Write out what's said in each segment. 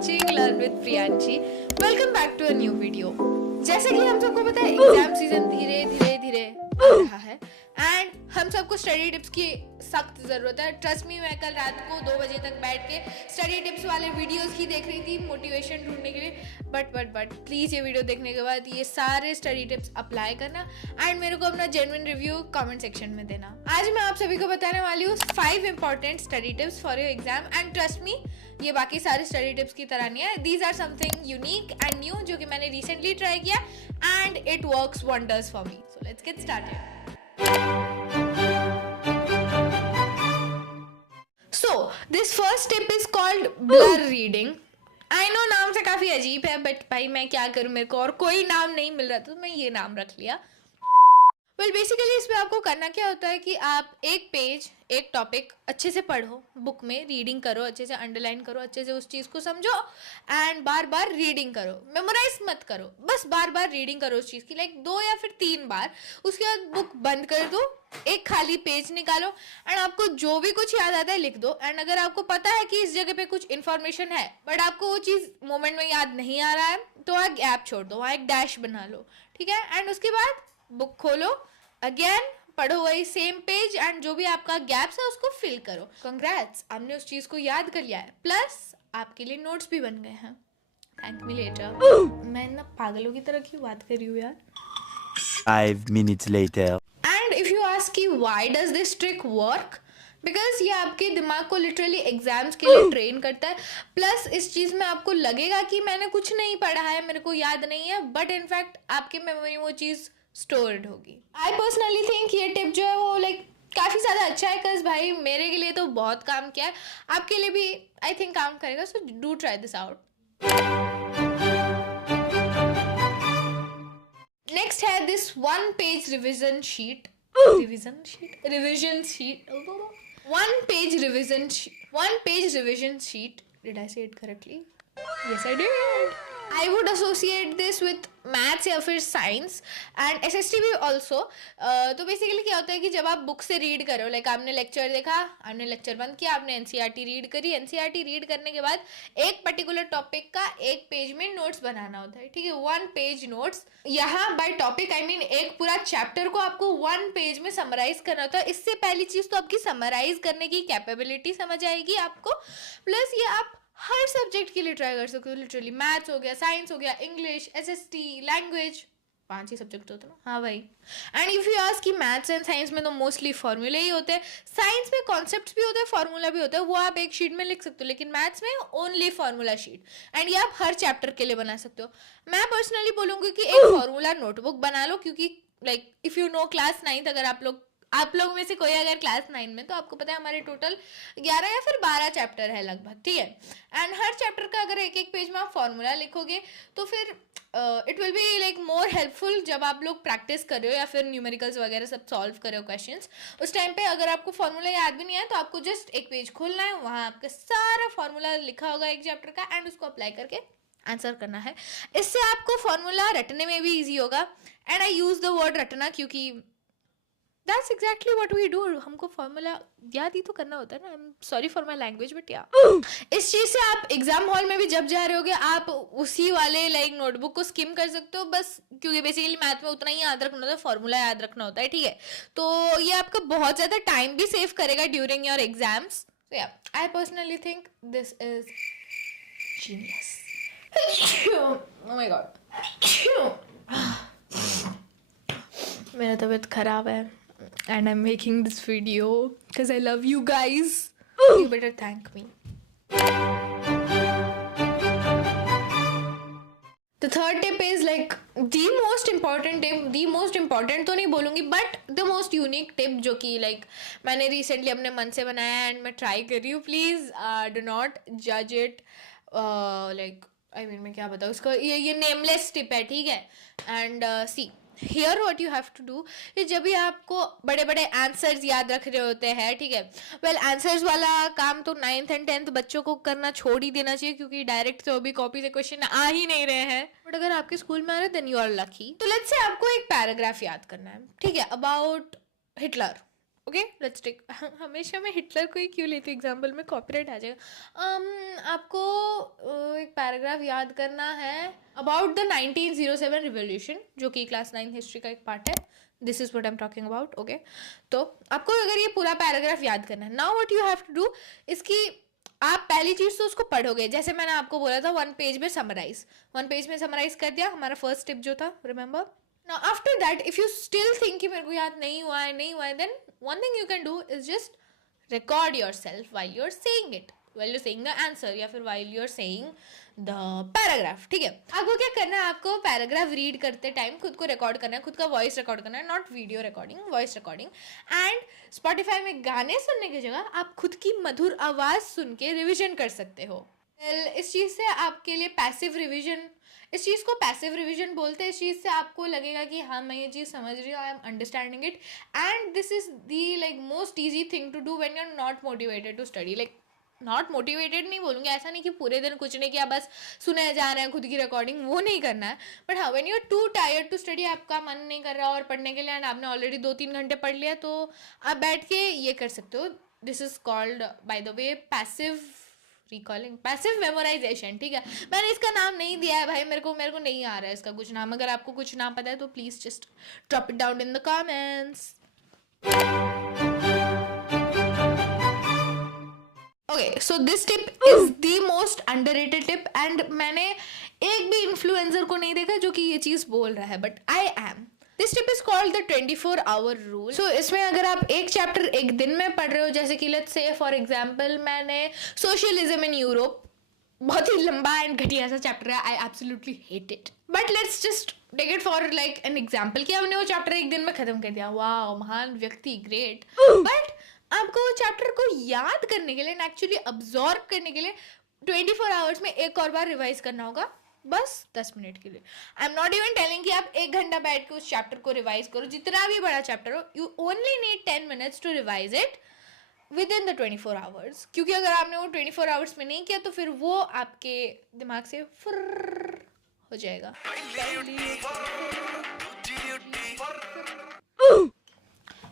watching Learn with Priyanshi. Welcome back to a new video. जैसे कि हम सबको पता है एग्जाम सीजन धीरे धीरे आ रहा है एंड हम सबको स्टडी टिप्स की सख्त ज़रूरत है. ट्रस्ट मी, मैं कल रात को 2 बजे तक बैठ के स्टडी टिप्स वाले वीडियोस ही देख रही थी मोटिवेशन ढूंढने के लिए. बट प्लीज़ ये वीडियो देखने के बाद ये सारे स्टडी टिप्स अप्लाई करना एंड मेरे को अपना जेन्युइन रिव्यू कमेंट सेक्शन में देना. आज मैं आप सभी को बताने वाली हूँ 5 important study tips for your exam and trust me, ये बाकी सारे स्टडी टिप्स की तरह नहीं है. These are something unique and new जो कि मैंने रिसेंटली ट्राई किया and it works wonders for me. So let's get started. So, this first tip is called blur reading. I know नाम से काफी अजीब है बट भाई मैं क्या करूँ, मेरे को और कोई नाम नहीं मिल रहा था तो मैं ये नाम रख लिया. वेल बेसिकली इसमें आपको करना क्या होता है कि आप एक पेज एक टॉपिक अच्छे से पढ़ो, बुक में रीडिंग करो, अच्छे से अंडरलाइन करो, अच्छे से उस चीज़ को समझो एंड बार बार रीडिंग करो. मेमोराइज मत करो, बस बार बार रीडिंग करो उस चीज़ की, लाइक 2 या फिर 3 बार. उसके बाद बुक बंद कर दो, एक खाली पेज निकालो एंड आपको जो भी कुछ याद आता है लिख दो. एंड अगर आपको पता है कि इस जगह पे कुछ इन्फॉर्मेशन है बट आपको वो चीज़ मोमेंट में याद नहीं आ रहा है तो वहाँ गैप छोड़ दो, वहाँ एक डैश बना लो, ठीक है. एंड उसके बाद बुक खोलो, अगेन पढ़ो वही सेम पेज एंड जो भी आपका गैप्स है उसको फिल करो. कंग्रेट्स, आपने उस चीज़ को याद कर लिया है, प्लस आपके लिए नोट्स भी बन गए हैं. Thank me later. मैं ना पागलों की तरह क्यों बात कर रही हूँ यार. 5 minutes later. And if you ask कि why does this trick work, because ये आपके दिमाग को लिटरली एग्जाम्स के लिए ट्रेन करता है. प्लस इस चीज़ में आपको लगेगा कि मैंने कुछ नहीं पढ़ा है, मेरे को याद नहीं है, बट इनफैक्ट आपके मेमोरी में वो चीज़ स्टोर्ड होगी. आई पर्सनली थिंक ये टिप जो है वो लाइक काफ़ी ज़्यादा अच्छा है, बिकॉज भाई मेरे के लिए तो बहुत काम किया है, आपके लिए भी आई थिंक काम करेगा. So do try this out. Next है this 1 page revision sheet. One page revision sheet. Did I say it correctly? Yes, I did. I would associate this with maths या फिर साइंस एंड SST भी also. तो basically क्या होता है कि जब आप बुक से रीड करो, लाइक आपने लेक्चर देखा, आपने लेक्चर बंद किया, आपने NCERT रीड करी, NCERT रीड करने के बाद एक पर्टिकुलर टॉपिक का एक पेज में नोट्स बनाना होता है, ठीक है. 1 पेज नोट्स. यहाँ बाय टॉपिक आई मीन एक पूरा चैप्टर को आपको 1 पेज में समराइज करना होता है. इससे पहली चीज़ तो आपकी समराइज करने की कैपेबिलिटी समझ आएगी आपको, प्लस ये आप हर सब्जेक्ट के लिए ट्राई कर सकते हो. लिटरली मैथ्स हो गया, साइंस हो गया, इंग्लिश, SST, लैंग्वेज, 5 ही सब्जेक्ट होते हैं ना. हाँ भाई. एंड इफ यू आस्क कि मैथ्स एंड साइंस में तो मोस्टली फॉर्मूले ही होते हैं. साइंस में कॉन्सेप्ट्स भी होते हैं, फार्मूला भी होता है, वो आप एक शीट में लिख सकते हो, लेकिन मैथ्स में ओनली फार्मूला शीट. एंड ये आप हर चैप्टर के लिए बना सकते हो. मैं पर्सनली बोलूँगी कि एक फार्मूला नोटबुक बना लो, क्योंकि like if you know class 9th, अगर आप लोग में से कोई अगर क्लास 9 में, तो आपको पता है हमारे टोटल 11 या फिर 12 चैप्टर है लगभग, ठीक है. एंड हर चैप्टर का अगर एक पेज में आप फॉर्मूला लिखोगे तो फिर it will be like more helpful जब आप लोग प्रैक्टिस कर रहे हो या फिर न्यूमेरिकल्स वगैरह सब सॉल्व कर रहे हो क्वेश्चंस. उस टाइम पे अगर आपको फॉर्मूला याद भी नहीं है तो आपको जस्ट एक पेज खोलना है, वहाँ आपका सारा फॉर्मूला लिखा होगा एक चैप्टर का एंड उसको अप्लाई करके आंसर करना है. इससे आपको फॉर्मूला रटने में भी ईजी होगा. And I use the word रटना क्योंकि That's exactly what we do. हमको फॉर्मूला याद ही तो करना होता है ना. I'm sorry for my language but yeah. इस चीज़ से आप एग्जाम हॉल में भी जब जा रहे होगे आप उसी वाले लाइक नोटबुक को स्किम कर सकते हो, बस क्योंकि बेसिकली मैथ में उतना ही याद रखना होता है, फॉर्मूला याद रखना होता है, ठीक है. तो ये आपका बहुत ज़्यादा टाइम भी सेव करेगा during your exams. So yeah, I personally think this is genius. Oh my god. मेरा तबीयत खराब है and I'm making this video because I love you guys. You better thank me. The third tip is like the most important tip. The most important तो नहीं बोलूँगी but the most unique tip जो कि like मैंने recently अपने मन से बनाया and मैं try कर रही हूँ. Please do not judge it. Like I mean मैं क्या बताऊँ इसका, ये nameless tip है, ठीक है. And see. Here what you have to do is जब भी आपको बड़े बड़े आंसर्स याद रख रहे होते हैं, ठीक है. वेल आंसर्स वाला काम तो 9th and 10th बच्चों को करना छोड़ ही देना चाहिए, क्योंकि डायरेक्ट तो अभी कॉपी से क्वेश्चन आ ही नहीं रहे हैं. बट अगर आपके स्कूल में आ रहे देन यू आर लकी. तो लेट्स से आपको एक पैराग्राफ याद करना है, ठीक है, about Hitler. Okay let's take, हमेशा मैं हिटलर को ही क्यों लेती हूँ एग्जाम्पल में, कॉपीराइट आ जाएगा। आपको एक पैराग्राफ याद करना है अबाउट द 1907 रिवोल्यूशन, जो कि क्लास 9 हिस्ट्री का एक पार्ट है. This is what I am talking about. Okay, तो आपको अगर ये पूरा पैराग्राफ याद करना है, now what you have to do, इसकी आप पहली चीज तो उसको पढ़ोगे, जैसे मैंने आपको बोला था 1 पेज में समराइज, 1 पेज में समराइज कर दिया, हमारा फर्स्ट स्टेप जो था, remember. Now after that, if you still think कि मेरे को याद नहीं हुआ है, then one thing you can do is just record yourself while you're saying it, while you're saying the answer, या फिर while you're saying the paragraph. ठीक है, आपको क्या करना है, आपको पैराग्राफ रीड करते टाइम खुद को रिकॉर्ड करना है, खुद का वॉइस रिकॉर्ड करना है, not video recording, voice recording. And Spotify में गाने सुनने की जगह आप खुद की मधुर आवाज सुन के रिविजन कर सकते हो. इस चीज से आपके लिए पैसिव रिविजन, इस चीज़ को पैसिव रिविजन बोलते हैं. इस चीज़ से आपको लगेगा कि हाँ मैं ये चीज़ समझ रही हूँ, I am understanding it, and this is the like most easy thing to do when you are not motivated to study. Like not motivated नहीं बोलूँगी, ऐसा नहीं कि पूरे दिन कुछ नहीं किया बस सुने जा रहे हैं खुद की रिकॉर्डिंग, वो नहीं करना है. बट हाँ, when you are too tired to study, आपका मन नहीं कर रहा और पढ़ने के लिए, एंड आपने ऑलरेडी 2-3 घंटे पढ़ लिया, तो आप बैठ के ये कर सकते हो. This is called by the way passive recalling, passive memorisation. ठीक है, मैंने इसका नाम नहीं दिया है भाई, मेरे को नहीं आ रहा है इसका कुछ नाम. अगर आपको कुछ नाम पता है तो please just drop it down in the comments. Okay, so this tip is the most underrated tip, and मैंने एक भी इन्फ्लुएंसर को नहीं देखा जो कि ये चीज बोल रहा है, but I am. This tip is called the 24 hour rule. So इसमें अगर आप एक चैप्टर एक दिन में पढ़ रहे हो, जैसे कि लेट्स से फॉर एग्जांपल मैंने सोशलिज्म इन यूरोप, बहुत ही लंबा एंड घटिया सा चैप्टर है, I absolutely hate it, but let's just take it for like an example कि आपने वो चैप्टर एक दिन में खत्म कर दिया, वाह महान व्यक्ति, ग्रेट. बट आपको वो चैप्टर को याद करने के लिए एंड एक्चुअली अब्जॉर्ब करने के लिए 24 hours में एक और बार रिवाइज करना होगा, बस 10 मिनट के लिए. I am not even telling कि आप 1 घंटा बैठ के उस चैप्टर को रिवाइज करो, जितना भी बड़ा चैप्टर हो, you only need 10 minutes to revise it within the 24 hours. क्योंकि अगर आपने वो 24 hours में नहीं किया तो फिर वो आपके दिमाग से फुर्र हो जाएगा.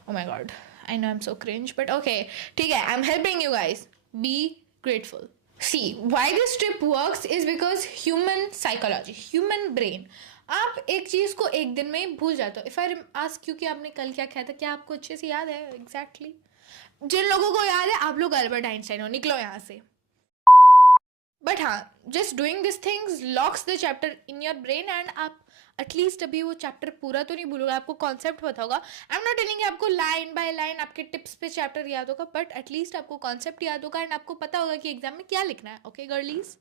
Oh my god, I know I'm so cringe, but okay, ठीक है, I'm helping you guys. Be grateful. See, why this tip works is because human psychology, human brain. आप एक चीज़ को एक दिन में ही भूल जाते हो. If I ask you कि आपने कल क्या खाया था, क्या आपको अच्छे से याद है? Exactly. जिन लोगों को याद है, आप लोग अल्बर्ट आइंस्टाइन हो, निकलो यहाँ से. बट हाँ, just doing this things locks the chapter in your brain, and आप एटलीस्ट अभी वो चैप्टर पूरा तो नहीं भूलोगे, आपको कॉन्सेप्ट पता होगा. आई एम नॉट टेलिंग आपको लाइन बाय लाइन आपके टिप्स पे चैप्टर याद होगा, बट एटलीस्ट आपको कॉन्सेप्ट याद होगा एंड आपको पता होगा कि एग्जाम में क्या लिखना है. ओके गर्लीज,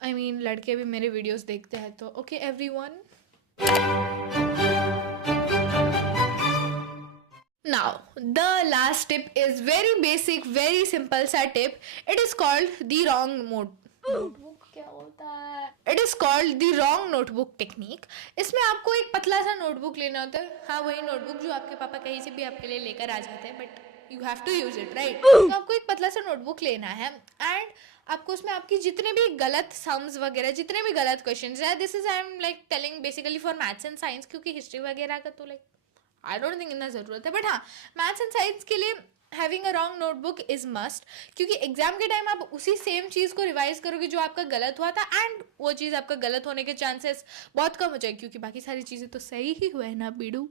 आई मीन लड़के भी मेरे वीडियोस देखते हैं तो okay everyone. Now, the last tip is very basic, very simple सा tip. It is called the wrong notebook. क्या होता है? It is called the wrong notebook technique. इसमें आपको एक पतला सा नोटबुक लेना होता है. हाँ, वही नोटबुक जो आपके पापा कहीं से भी आपके लिए लेकर आ जाते हैं, but you have to use it, right? तो आपको एक पतला सा नोटबुक लेना है एंड आपको उसमें आपकी जितने भी गलत सम्स वगैरह, जितने भी गलत क्वेश्चंस है, this is I am like telling basically for maths and science, क्योंकि हिस्ट्री वगैरह का तो लाइक आई डोंट थिंक इतना ज़रूरत है, बट हाँ मैथ्स एंड साइंस के लिए having a wrong notebook is must, क्योंकि एग्जाम के टाइम आप उसी सेम चीज़ को रिवाइज करोगे जो आपका गलत हुआ था, एंड वो चीज़ आपका गलत होने के चांसेस बहुत कम हो जाएगी, क्योंकि बाकी सारी चीज़ें तो सही ही हुए ना बीडू.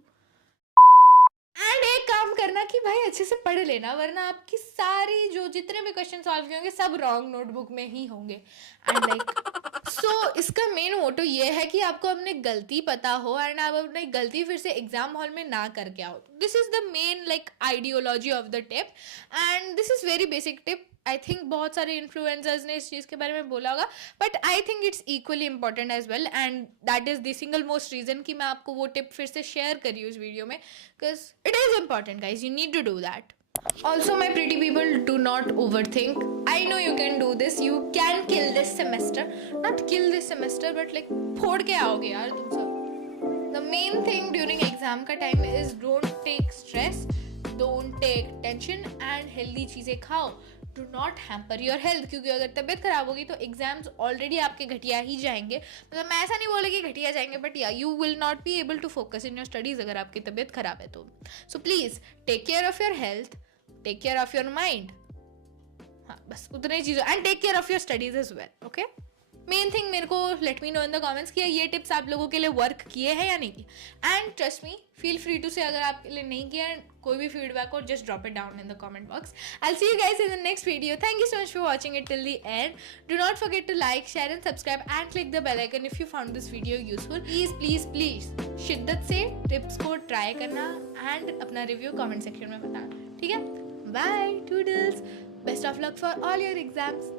एंड एक काम करना कि भाई अच्छे से पढ़ लेना, वरना आपकी सारी जो जितने भी क्वेश्चन सॉल्व किए होंगे सब रॉन्ग नोटबुक में ही होंगे. एंड लाइक सो इसका मेन मोटो ये है कि आपको अपनी गलती पता हो एंड आप अपनी गलती फिर से एग्जाम हॉल में ना करके आओ. This is the main like ideology of the tip, and this is very basic tip. I think बहुत सारे इन्फ्लुएंसर्स ने इस चीज़ के बारे में बोला होगा, but I think it's equally important as well, and that is the single most reason कि मैं आपको वो टिप फिर से शेयर करी उस वीडियो में, because it is important guys, you need to do that. Also, my pretty people, do not overthink. I know you can do this. You can kill this semester. Not kill this semester, but like फोड़ के आओगे यार तुम सब. The main thing during exam का time is don't take stress. Don't take tension and healthy चीज़ें खाओ. Do not hamper your health, क्योंकि अगर तबीयत खराब होगी तो एग्जाम्स ऑलरेडी आपके घटिया ही जाएंगे. मतलब मैं ऐसा नहीं बोले कि घटिया जाएंगे, बट या you will not be able to focus in your studies अगर आपकी तबीयत खराब है तो. So please take care of your health, take care of your mind. हाँ, बस उतने ही चीज़ों, and take care of your studies as well. Okay, main thing मेरे को let me know in the comments कि ये टिप्स आप लोगों के लिए वर्क किए हैं या नहीं किए. And trust me, feel free to say अगर आपके लिए नहीं किया, कोई भी फीडबैक हो, just drop it down in the comment box. I see you guys in the next video. Thank you so much for watching it till the end. Do not forget to like, share and subscribe and click the bell icon if you found this video useful. Please please please शिद्दत से tips को try करना and अपना review comment section में बताना. ठीक है, bye, toodles, best of luck for all your exams.